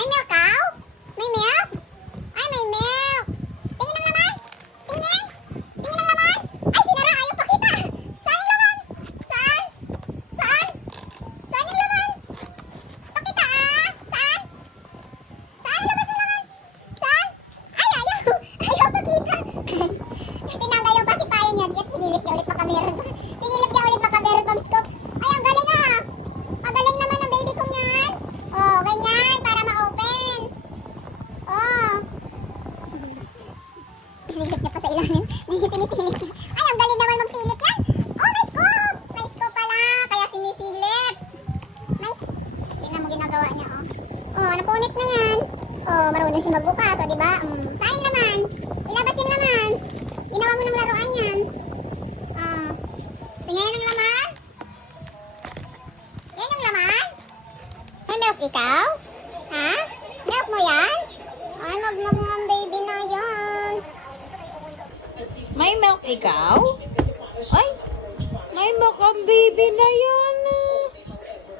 May milk cow? May milk? Ay, may milk. Tingin ang laman. Tingin. Tingin ang laman. Ay, sinara. Ayaw pakita. Saan yung laman? Saan? Saan? Saan yung laman? Pakita Saan? Saan yung labas ng laman? Saan? Ay, ayaw. Ayaw pakita. Tinanggal yung pacifier niya. At sinilip niya ulit makameron. Sinilip niya ulit makameron pang scoop. Ay, ang galing Magaling naman ang baby kong yan. Oh, ganyan. Para ma-open. Oh. Sinilip niya pa sa ilalim. Tinitinit. Ay, ang galing naman magsilip yan. Oh, may scoop. May scoop pala. Kaya sinisilip. Nice. Tingnan mo ginagawa niya, oh. Oh, napunit na yan. Oh, marunong siya magbukas, oh, diba? Saan yung laman? Ilabas yung laman. Ginawa mo ng laruan yan. Oh. Tingnan ang laman. Yan yung laman? May milk ikaw? Ha? Milk mo yan? Ay, nag-milk mo ang baby na yan. May milk ikaw? Ay, may milk ang baby na yan.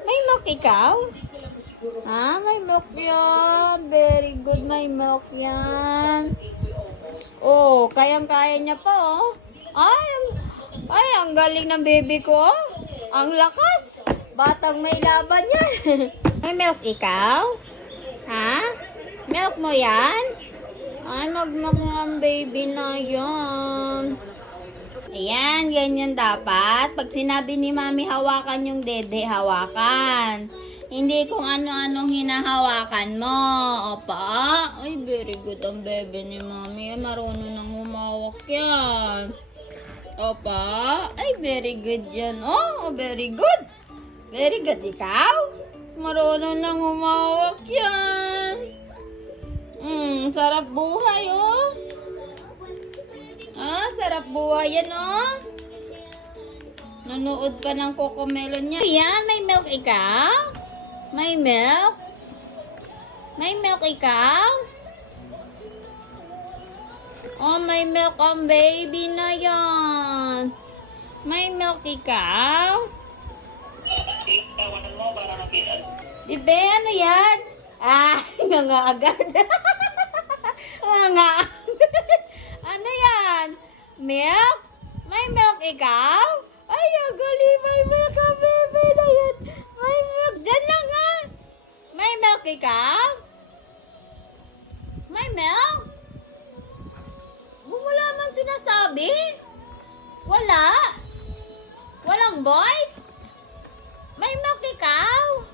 May milk ikaw? Ha? May milk yan. Very good, may milk yan. Oh, kayang-kaya niya pa, oh. Ay, ang galing ng baby ko, oh. Ang lakas. Batang may laban yan. May milk ikaw? Ha? Milk mo yan? Ay, mag-milk mo ang baby na yan. Ayan, ganyan dapat. Pag sinabi ni mami hawakan yung dede, hawakan. Hindi kung ano-anong hinahawakan mo. Opa? Ay, very good ang baby ni mami. Marunong nang humawak yan. Opa? Ay, very good yan. Oh, very good. Very good, ikaw? Marunong nang humawak yan. Sarap buhay, oh. Sarap buhay yan, oh. Nanood pa ng Cocomelon niya. Yan, may milk ikaw? May milk? May milk ikaw? Oh, may milk ang baby na yan. May milk ikaw? Dibe, ano yan? Nga agad. Nga. Ano yan? Milk? May milk ikaw? Ay, ang galing. May milk ang baby na yan. May milk. Diyan lang nga. May milk ikaw? May milk? Wala man sinasabi. Wala. Walang voice? May milk ikaw?